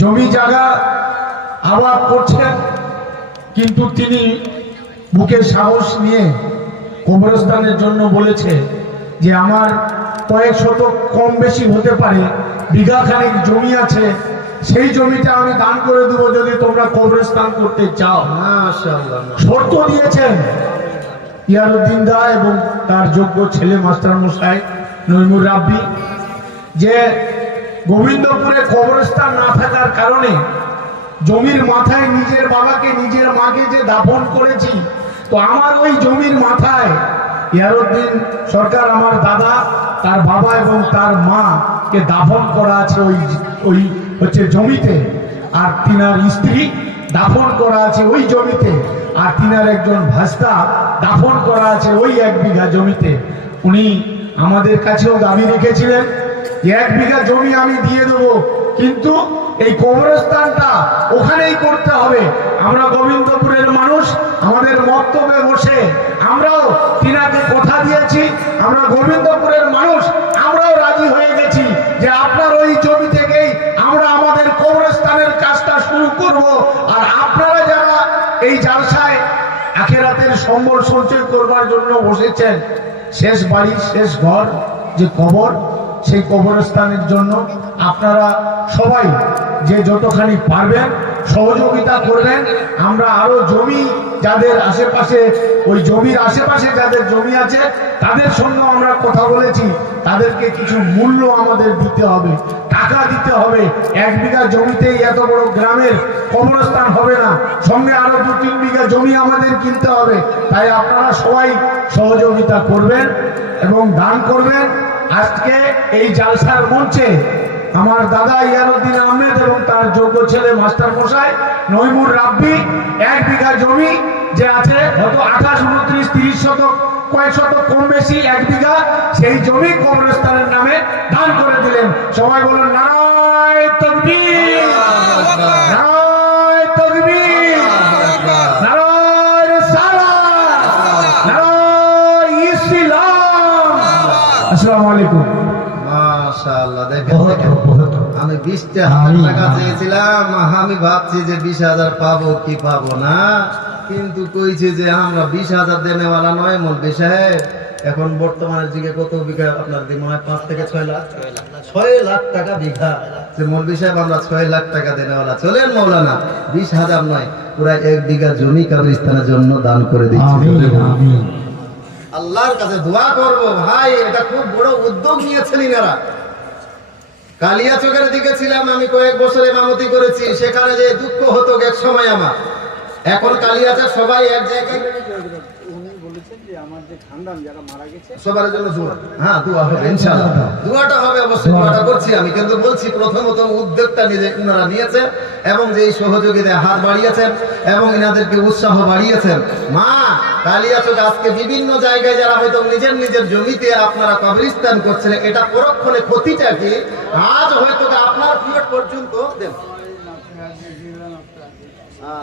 জমি জায়গা আবাদ করছেন। কিন্তু তিনি বুকে সাহস নিয়ে কবরস্থানের জন্য বলেছে যে আমার কয়েক শতক কম বেশি হতে পারে, বিঘা খানেক জমি আছে, সেই জমিটা আমি দান করে দেবো যদি তোমরা কবরস্থান করতে চাও। মাশাআল্লাহ। শর্ত দিয়েছেন ইয়ারউদ্দিন দা এবং তার যোগ্য ছেলে মাস্টার মশাই নইমুর রাব্বি, যে গোবিন্দপুরে কবরস্থান না থাকার কারণে জমির মাথায় নিজের বাবাকে নিজের মাকে যে দাফন করেছি, তো আমার ওই জমির মাথায় ইয়ারউদ্দিন সরকার আমার দাদা, তার বাবা এবং তার মা কে দাফন করা আছে ওই হচ্ছে জমিতে। আর তিনার স্ত্রী দাফন করা আছে ওই জমিতে। আর তিনার একজন ভাস্তা দাফন করা আছে ওই 1 বিঘা জমিতে। উনি আমাদের কাছেও দাবি রেখেছিলেন যে 1 বিঘা জমি আমি দিয়ে দেবো, কিন্তু এই কবরস্থানটা ওখানেই করতে হবে। আমরা গোবিন্দপুরের মানুষ, আমাদের বক্তব্যে বসে আমরাও তিনাকে কথা দিয়েছি, আমরা গোবিন্দপুরের মানুষ আমরাও রাজি হয়ে গেছি যে আপনার ওই জমি থেকেই আমরা আমাদের কবরস্থানের কাজটা শুরু করব। আর আপনারা যারা এই জালসায় আখিরাতের সম্বল সঞ্চয় করবার জন্য বসেছেন, শেষ বাড়ি শেষ ঘর যে কবর, সেই কবরস্থানের জন্য আপনারা সবাই যে যতখানি পারবেন সহযোগিতা করবেন। আমরা আরো জমি যাদের আশেপাশে, ওই জমির আশেপাশে যাদের জমি আছে তাদের সঙ্গে আমরা কথা বলেছি, তাদেরকে কিছু মূল্য আমাদের দিতে হবে, টাকা দিতে হবে। 1 বিঘা জমিতেই এত বড় গ্রামের কবরস্থান হবে না, সঙ্গে আরো 2-3 বিঘা জমি আমাদের কিনতে হবে। তাই আপনারা সবাই সহযোগিতা করবেন এবং দান করবেন। আজকে এই জালসার মঞ্চে আমার দাদা ইয়ারউদ্দিন আহমেদ এবং তার যোগ্য ছেলে মাস্টার মশাই নইমুর রাব্বি 1 বিঘা জমি যে আছে, হয়তো 28, 29, 30 শতক, কয়েক শতক কম বেশি 1 বিঘা, সেই জমি কবরস্থানের নামে দান করে দিলেন। সবাই বলুন নারায়ে তাকবীর, নারায়ে তাকবীর। আলাইকুম। মাশাআল্লাহ, দেখেন বহুত দেখেন। বহুত আমি 20,000 টাকা চেয়েছিলাম, আমি ভাবছি যে 20,000 পাবো কি পাবো না, কিন্তু কইছে যে আমরা 20,000 দেনেওয়ালা নয় মৌলভী সাহেব। এখন বর্তমানের যুগে কত বিঘা আপনার দিকে মনে হয় 5 থেকে 6 লাখ, 6 লাখ টাকা বিঘা। যে মৌলভী সাহেব আমরা 6 লাখ টাকা দেনেওয়ালা, চলেন মৌলানা 20,000 নয়, পুরা 1 বিঘা জমি কবরস্থানের জন্য দান করে দিচ্ছি। আমিন আমিন। আল্লাহর কাছে দোয়া করব ভাই, এটা খুব বড় উদ্যোগ নিয়েছেন ইনারা। কালিয়াচকের দিকে ছিলাম আমি, কয়েক বছর ইমামতি করেছি, সেখানে যে দুঃখ হতো এক সময় আমার। এখন কালিয়াচক সবাই এক জায়গায়, সবার জন্য দোয়া, হ্যাঁ দোয়া হবে ইনশাআল্লাহ, দোয়াটা হবে অবশ্যই, দোয়াটা করছি আমি। কিন্তু বলছি প্রথমত উদ্যোগটা নিজে ইনারা নিয়েছেন এবং যে এই সহযোগিতায় হাত বাড়িয়েছেন এবং ইনাদেরকে উৎসাহ বাড়িয়েছেন। মা কালিয়াচক আজকে বিভিন্ন জায়গায় যারা হয়তো নিজের নিজের জমিতে আপনারা কবরস্থান করছেন, এটা পরক্ষণে ক্ষতিটা কি? আজ হয়তো আপনার পিরিয়ড পর্যন্ত দেন।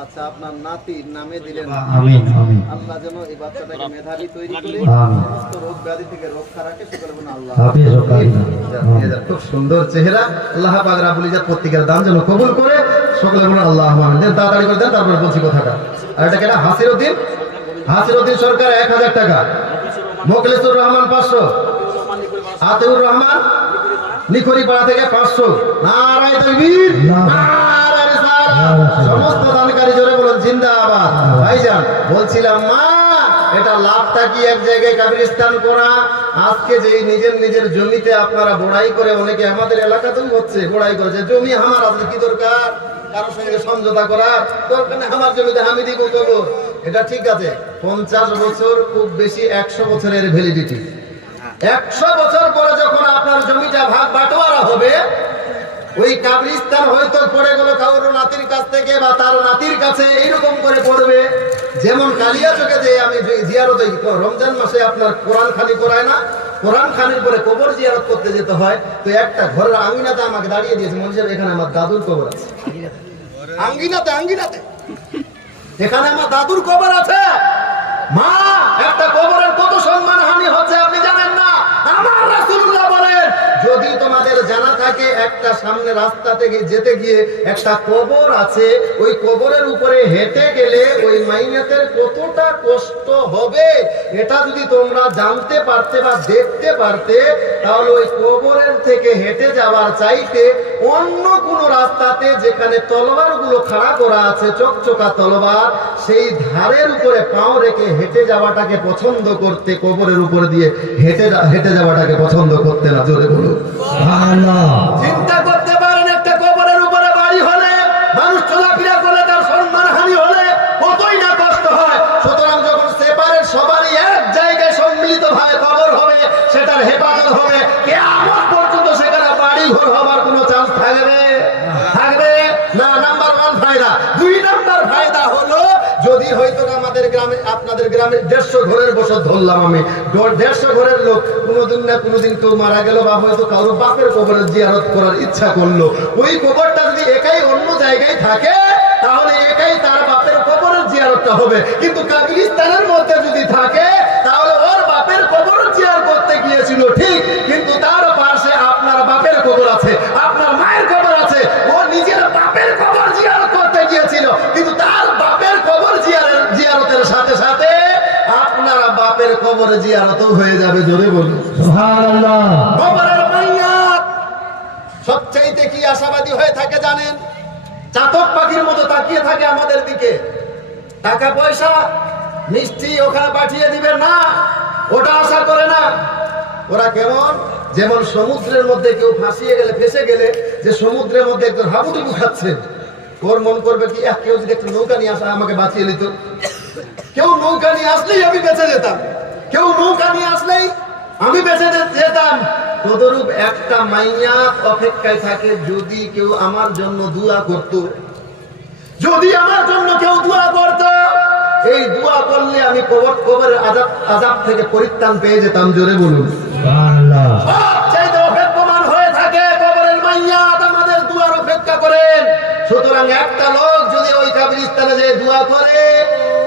আচ্ছা, আপনার নাতির নামে দিলেন। আমিন আমিন। আল্লাহ যেন এই বাচ্চাটাকে মেধাবী তৈরি করে আমিন। সমস্ত রোগ ব্যাধি থেকে রক্ষা রাখে, সকলে বলুন আল্লাহ। হাফেজ ও কারিনা। খুব সুন্দর চেহারা, আল্লাহ পাক রাব্বুল ইজ্জত প্রত্যেকের দান যেন কবুল করে, সকলে বলুন আল্লাহ আমিন। দেন তাড়াতাড়ি করে দেন, তারপরে বলছি কথাটা। আর এটা কেনা হাসিরউদ্দিন, হাসিরউদ্দিন সরকার 1000 টাকা, মোখলেসুর রহমান 500, আতিউর রহমান নিখরিপাড়া থেকে 500। নারায়ে তাকবীর, নারায়ে রিসালাত। সমস্ত দানকারী জোরে বলুন জিন্দাবাদ। ভাইজান বলছিলাম মা, এটা লাভটা কি এক জায়গায় কবরস্থান করা? আজকে যে নিজের নিজের জমিতে আপনারা বড়াই করে, অনেকে আমাদের এলাকাতেও হচ্ছে বড়াই করেছে, জমি আমার আছে, কি দরকার কারোর সঙ্গে সমঝোতা করার? দরকার নেই, আমার জমিতে আমি দিব কবর। এটা ঠিক আছে, 50 বছর খুব বেশি 100 বছরের ভ্যালিডিটি। 100 বছর পরে যখন আপনার জমিটা ভাগ বাটোয়ারা হবে, ওই কবরস্থান হয়তো পড়ে গেল কারোর নাতির কাছ থেকে বা তার নাতির কাছে, এইরকম করে পড়বে। যেমন কালিয়াচকে যে আমি জিয়ারত, রমজান মাসে আপনার কোরআন খানি করায় না, কোরআন খানির পরে কবর জিয়ারত করতে যেতে হয়, তো একটা ঘরের আঙ্গিনাতে আমাকে দাঁড়িয়ে দিয়েছে, মনে হচ্ছে এখানে আমার দাদুর কবর আছে। আঙ্গিনাতে আঙ্গিনাতে এখানে আমার দাদুর কবর আছে। মা, একটা কবরের কত সম্মান হানি হচ্ছে আপনি জানেন না? আমার রাসূলুল্লাহ বলেন, যদি তোমাদের জানা থাকে একটা সামনে রাস্তা থেকে যেতে গিয়ে একটা কবর আছে, ওই কবরের উপরে হেঁটে গেলে ওই মাইয়াতের কতটা কষ্ট হবে, এটা যদি তোমরা জানতে পারতে বা দেখতে পারতে, তাহলে ওই কবরের থেকে হেঁটে যাওয়ার চাইতে অন্য কোন রাস্তাতে যেখানে তলোয়ার গুলো খাড়া করা আছে, চকচকা তলোয়ার, সেই ধারের উপরে পাও রেখে হেঁটে যাওয়াটাকে পছন্দ করতে, কবরের উপর দিয়ে হেঁটে যাওয়াটাকে পছন্দ করতে না। জোরে বলুন সুবহানাল্লাহ। চিন্তা করতে পারেন, একটা কবরের উপরে বাড়ি হলে, মানুষ চলাফেরা করলে, তার সম্মান হানি হলে কতই না কষ্ট হয়। সুতরাং যখন সেপারেট সবারই এক জায়গায় সম্মিলিত ভাবে কবর হবে, সেটার হেফাজত হবে, কিয়ামত পর্যন্ত সেখানে বাড়ি ঘর হবার কোনো চান্স থাকবে থাকবে না। নাম্বার 1 ফায়দা। 2 নাম্বার ফায়দা হলো, যদি হয়তো আমাদের গ্রামে, আপনাদের গ্রামে 150 ঘরের বসত ধরলাম আমি, 150 ঘরের লোক কোনোদিন না কোনোদিন কেউ মারা গেল বা হয়তো কারো বাপের কবরের জিয়ারত করার ইচ্ছা করলো, ওই কবরটা যদি একাই অন্য জায়গায় থাকে, তাহলে একাই তার বাপের কবরের জিয়ারতটা হবে। কিন্তু কবরস্থানের মধ্যে যদি থাকে, তাহলে ওর বাপের কবর জিয়ারত করতে গিয়েছিল ঠিক, কিন্তু তার পাশে আপনার বাপের কবর আছে, আপনার মায়ের কবর আছে, ও নিজের বাপের কবর জিয়ারত করতে গিয়েছিল, কিন্তু তার বাপের কবর জিয়ারতের সাথে সাথে আপনার বাপের কবর জিয়ারতও হয়ে যাবে। জোরে বলুন সুবহানাল্লাহ। কবরের মাইয়াত সবচাইতে কি আশাবাদী হয়ে থাকে জানেন? চাতক পাখির মতো তাকিয়ে থাকে আমাদের দিকে। টাকা পয়সা মিষ্টি ওখানে পাঠিয়ে দিবেন না, ওটা আশা করে না। ওরা কেমন? যেমন সমুদ্রের মধ্যে কেউ ফেসে গেলে, যে সমুদ্রের মধ্যে একজন হাবুডুবু খাচ্ছে, ওর মন করবে কি, কেউ যদি একটু নৌকা নিয়ে আসা আমাকে বাঁচিয়ে নিত। কেউ নৌকা নিয়ে আসলেই আমি বেঁচে যেতাম, কেউ নৌকা নিয়ে আসলেই আমি বেঁচে যেতাম। তদরূপ একটা মাইয়া অপেক্ষায় থাকে, যদি কেউ আমার জন্য দোয়া করত, যদি আমার জন্য কেউ দোয়া করত, এই দোয়া করলে আমি কবরের আযাব থেকে পরিত্রাণ পেয়ে যেতাম। জোরে বলুন সুবহানাল্লাহ। সবচাইতে অপেক্ষমান হয়ে থাকে কবরের মাইয়াত, আমাদের দোয়ার অপেক্ষা করেন। সুতরাং একটা লোক যদি ওই কবরস্থানে যে দোয়া করে,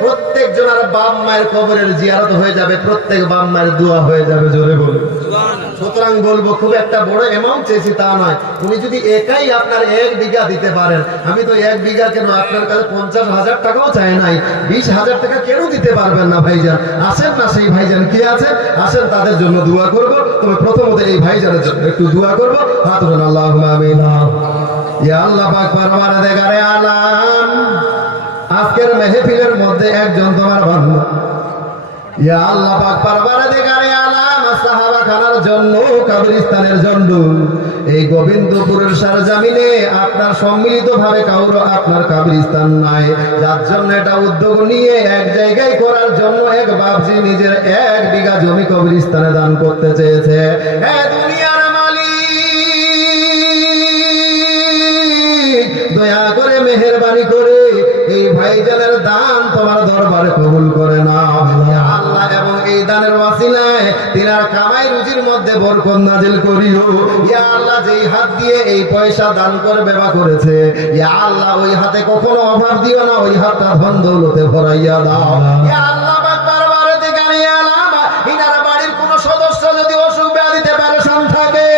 প্রত্যেক জনের বাপ মায়ের কবরের জিয়ারত হয়ে যাবে, প্রত্যেক বাপ মায়ের দোয়া হয়ে যাবে। জোরে বলুন সুবহানাল্লাহ। সুতরাং বলবো খুব একটা বড় অ্যামাউন্ট চেয়েছি তা নয়। উনি যদি একাই আপনার 1 বিঘা দিতে পারেন, আমি তো 1 বিঘা কেন আপনার কাছে 50,000 টাকাও চাই নাই, 20,000 টাকা কেন দিতে পারবেন না ভাইজান? আসেন না সেই ভাইজান কি আছে, আসেন তাদের জন্য দোয়া করব। তবে প্রথমত এই ভাইজানের জন্য একটু দোয়া করব। হাত উঠান, আল্লাহুম্মা আমিন। ইয়া আল্লাহ পাক পরওয়ারদিগারে আলাম, আজকের মেহফিলের মধ্যে একজন তোমার বান্দা, ইয়া আল্লাহ পাক পরওয়ারদিগারে আলাম, সাহাবাখানার জন্য, কবরস্থানের জন্য, এই গোবিন্দপুরের সরজমিনে আপনার সম্মিলিতভাবে কাউরো আপনার কবরস্থান নাই, যার জন্য এটা উদ্যোগ নিয়ে এক জায়গায় করার জন্য এক বাপজি নিজের 1 বিঘা জমি কবরস্থানে দান করতে চেয়েছে। হে দুনিয়ার মালিক, দয়া করে মেহেরবানি করে এই ভাইজানের দান তোমার দরবারে কবুল করে নাও ইয়া আল্লাহ, এবং এই দানের ওয়াসিলায় তিনার কামাই রুজির মধ্যে বরকত নাজিল করিও ইয়া আল্লাহ। যেই হাত দিয়ে এই পয়সা দান করবে বা করেছে, ইয়া আল্লাহ ওই হাতে কখনো অভাব দিও না, ওই হাতটা ধন দৌলতে ভরাইয়া দাও ইয়া আল্লাহ। বারবার থেকে আলাম, ইনার বাড়ির কোন সদস্য যদি অসুখ ব্যাধিতে পেরেশান থাকে,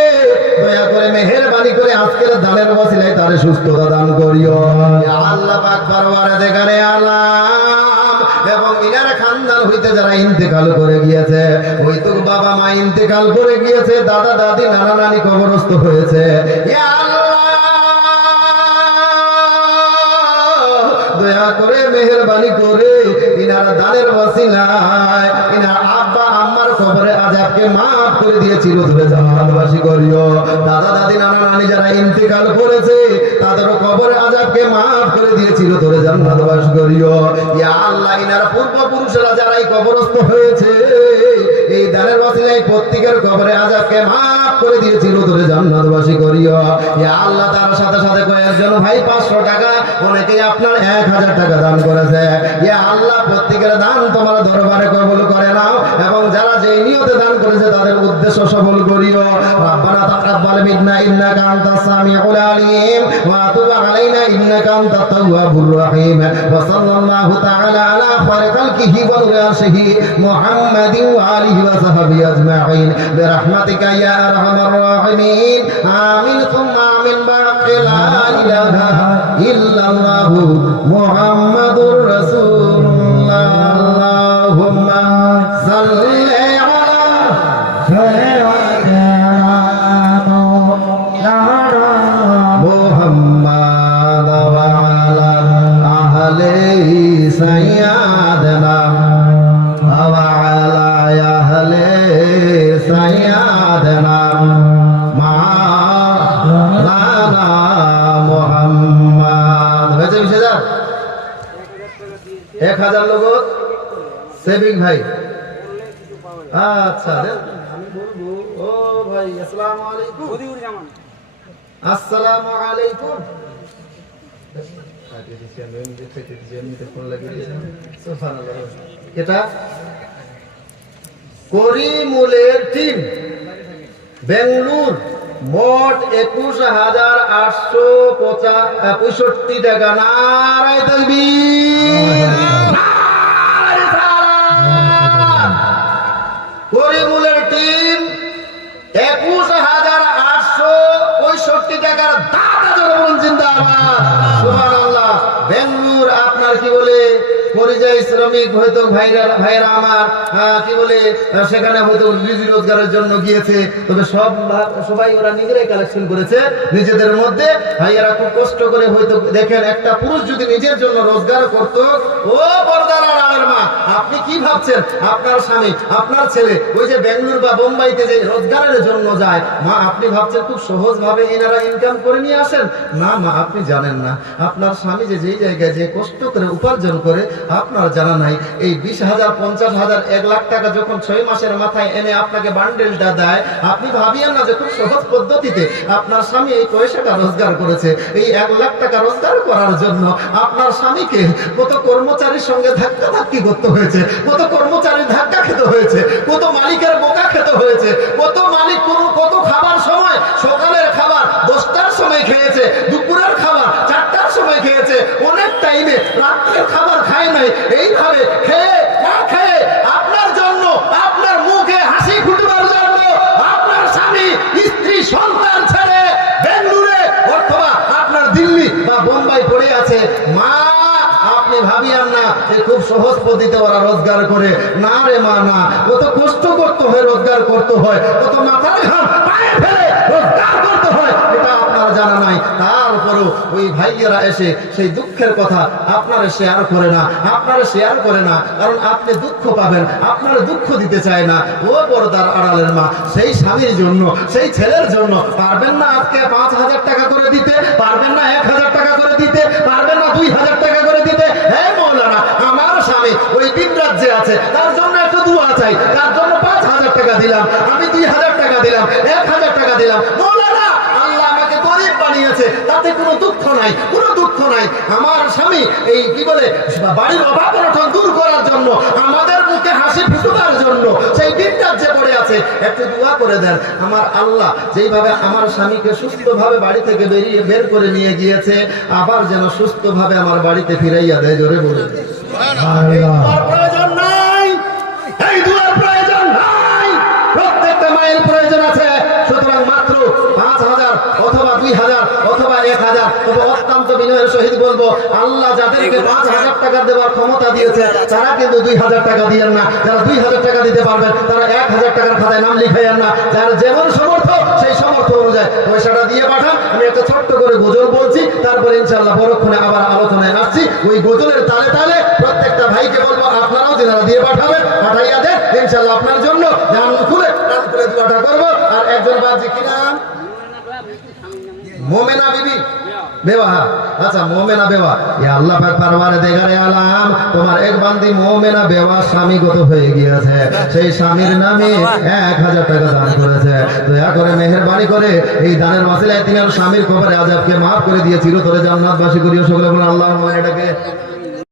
দয়া করে মেহেরবানি করে আজকের দানের ওয়াসিলায় তারে সুস্থতা দান করিও ইয়া আল্লাহ পাক পরওয়ারদিগারে আলাম। এবং ইনার খানদান হইতে যারা ইন্তেকাল করে গিয়েছে, হয়তো বাবা মা ইন্তেকাল করে গিয়েছে, দাদা দাদি নানা নানি কবরস্থ হয়েছে, ইয়া আল্লাহ দয়া করে মেহেরবানি করে ইনার দানের ওয়াসিলায় ইনার আব্বা আম্মার কবরে আযাবকে মাফ করে দিয়ে চিরতরে জান্নাতবাসী করিও। দাদা দাদি নানা নানি যারা ইন্তেকাল করেছে, তাদেরও কবরে আযাবকে মাফ করে দিয়ে চিরতরে জান্নাতবাসী করিও ইয়া আল্লাহ। ইনার পূর্বপুরুষেরা যারাই কবরস্থ হয়েছে, এই দানের ওয়াসিলায় প্রত্যেকের কবরে আযাবকে মাফ করে দিয়ে চিরতরে জান্নাতবাসী করিও ইয়া আল্লাহ। তার সাথে সাথে কয়েকজন ভাই 500 টাকা, অনেকেই আপনার 1000 টাকা দান করেছে ইয়া আল্লাহ। প্রত্যেকের দান তোমার দরবারে কবুল করে নাও, এবং যারা যেই নিয়তে দান করেছে তাদের উদ্দেশ্য সফল করিও। রব্বানা তাকাব্বাল মিন্না ইন্নাকা আনতাস সামিউল আলিম ওয়া তুব আলাইনা ইন্নাকা আনতাত তাওয়াবুর রহিম। ওয়া সাল্লাল্লাহু তাআলা আলা খায়রি খালকিহি ওয়া রাসূলিহি মুহাম্মাদিন ওয়া আলিহি ওয়া সাহবিহি আজমাইন বিরহমাতিকা ইয়া আরহামার রাহিমিন। আমিন সুম্মা আমিন। বারাকা লা ইলাহা ইল্লাল্লাহু মুহাম্মাদুর রাসূলুল্লাহ। আল্লাহুম্মা সাল্লি আলা মুহাম্মাদ ওয়া আলা আহলি সাইয়্যিদিনা ওয়া আলা আহলি সাইয়্যিদিনা মাওলানা মুহাম্মদ। হয়েছে 20,000? 1000 লোক সেভিং ভাই। আচ্ছা আমি বলবো, ও ভাই আসসালামু আলাইকুম। আসসালামু আলাইকুম। এটা করিমুলের টিম, বেঙ্গলুর, মোট 21,865 টাকা। নারায়ে তাকবীর। করিমুলের টিম 21,865 টাকার দাতা যারা বলুন জিন্দাবাদ, সুবহানাল্লাহ। বেঙ্গলুর আপনার কি বলে পরিযায়ী শ্রমিক হয়তো ভাইরা আমার কি বলে সেখানে হয়তো রুজি রোজগারের জন্য গিয়েছে, তবে সবাই ওরা নিজেরাই কালেকশন করেছে নিজেদের মধ্যে। ভাইয়ারা খুব কষ্ট করে হয়তো দেখেন, একটা পুরুষ যদি নিজের জন্য রোজগার করত, ও পর্দার আড়ালের মা, আপনি কি ভাবছেন আপনার স্বামী আপনার ছেলে ওই যে বেঙ্গলুর বা বোম্বাইতে যে রোজগারের জন্য যায়, মা আপনি ভাবছেন খুব সহজ ভাবে এনারা ইনকাম করে নিয়ে আসেন? না মা, আপনি জানেন না আপনার স্বামী যে যেই জায়গায় যে কষ্ট করে উপার্জন করে আপনার জানা নাই। এই 20,000, 50,000, 1 লাখ টাকা যখন 6 মাসের মাথায় এনে আপনাকে বান্ডেলটা দেয়, আপনি ভাবিয়েন না যে খুব সহজ পদ্ধতিতে আপনার স্বামী এই পয়সাটা রোজগার করেছে। এই 1 লাখ টাকা রোজগার করার জন্য আপনার স্বামীকে কত কর্মচারীর সঙ্গে ধাক্কাধাক্কি করতে হয়েছে, কত কর্মচারীর ধাক্কা খেতে হয়েছে, কত মালিকের বোকা খেতে হয়েছে, কত মালিক কত খাবার সময়, সকালের খাবার 10টার সময় খেয়েছে, দুপুরের খাবার 4টার সময় খেয়েছে, অনেক টাইমে রাত্রের খাবার খায় নাই। এইভাবে খেয়ে না খেয়ে আপনার জন্য, আপনার মুখে হাসি ফুটবার জন্য, আপনার সহজ পদ্ধতিতে ওরা রোজগার করে। না রে মা, না, কত কষ্ট করতে হয়, রোজগার করতে হয়, কত মাথার ঘাম পায়ে ফেলে রোজগার করতে হয়, এটা আপনার জানা নাই। তারপরও ওই ভাইয়েরা এসে সেই দুঃখের কথা আপনারা শেয়ার করে না, কারণ আপনি দুঃখ পাবেন, আপনার দুঃখ দিতে চায় না। ও পর্দার আড়ালের মা, সেই স্বামীর জন্য, সেই ছেলের জন্য পারবেন না আজকে 5,000 টাকা করে দিতে, পারবেন না 1,000 টাকা করে দিতে, পারবেন না 2,000 টাকা করে দিতে? হ্যাঁ মৌলানা, আমার স্বামী ওই ভিন রাজ্যে আছে, তার জন্য একটা দোয়া চাই, তার জন্য 5,000 টাকা দিলাম, আমি 2,000 টাকা দিলাম, 1,000 টাকা দিলাম। মৌলানা, আল্লাহ আমাকে গরিব বানিয়েছে, তাতে কোনো দুঃখ নাই, কোনো দুঃখ নাই। আমার স্বামী এই কি বলে বাড়ির অভাব অনটন দূর করার জন্য, আমাদের মুখে হাসি ফুটানোর জন্য সেই ভিন রাজ্যে পড়ে আছে, একটু দোয়া করে দেন। আমার আল্লাহ যেইভাবে আমার স্বামীকে সুস্থভাবে বাড়ি থেকে বের করে নিয়ে গিয়েছে, আবার যেন সুস্থভাবে আমার বাড়িতে ফিরাইয়া দেয়। জোরে বলে প্রয়োজন নাই, এই দুয়ার প্রয়োজন নাই, প্রত্যেকটা মায়ের প্রয়োজন আছে। সুতরাং মাত্র 5,000 অথবা 2,000 অথবা 1,000, তবে অত্যন্ত বিনয়ের সহিত বলবো, আল্লাহ যাদেরকে 5,000 টাকা দেওয়ার ক্ষমতা দিয়েছে তারা কিন্তু 2,000 টাকা দিয়েন না। যারা 2,000 টাকা দিতে পারবেন তারা 1,000 টাকার খাতায় নাম লিখাইয়েন না। যারা যেমন সমর্থ সেই সমর্থ অনুযায়ী পয়সাটা দিয়ে পাঠান। আমি একটা ছোট্ট করে গজল বলছি, তারপরে ইনশাআল্লাহ পরক্ষণে আবার আলোচনায় আসছি। ওই গজলের তালে তালে প্রত্যেকটা ভাইকে বলবো, আপনারাও যারা দিয়ে পাঠাবেন পাঠাইয়া দেন, ইনশাআল্লাহ আপনার জন্য জান খুলে দোয়াটা করবো। আর একজন বাজি কি নাম? মোমেনা বিবি বেওয়া। আচ্ছা, মোমেনা বেওয়া, ইয়া আল্লাহ পাক পরওয়ারদিগারে আলাম, তোমার এক বান্দি মোমেনা বেওয়া স্বামীগত হয়ে গিয়েছে, সেই স্বামীর নামে 1,000 টাকা দান করেছে। দয়া করে মেহেরবানি করে এই দানের ওয়াসিলায় তিনি আর স্বামীর কবরে আযাবকে মাফ করে দিয়ে চিরতরে জান্নাতবাসী করিও। সকলে বলেন আল্লাহুম্মা। এটাকে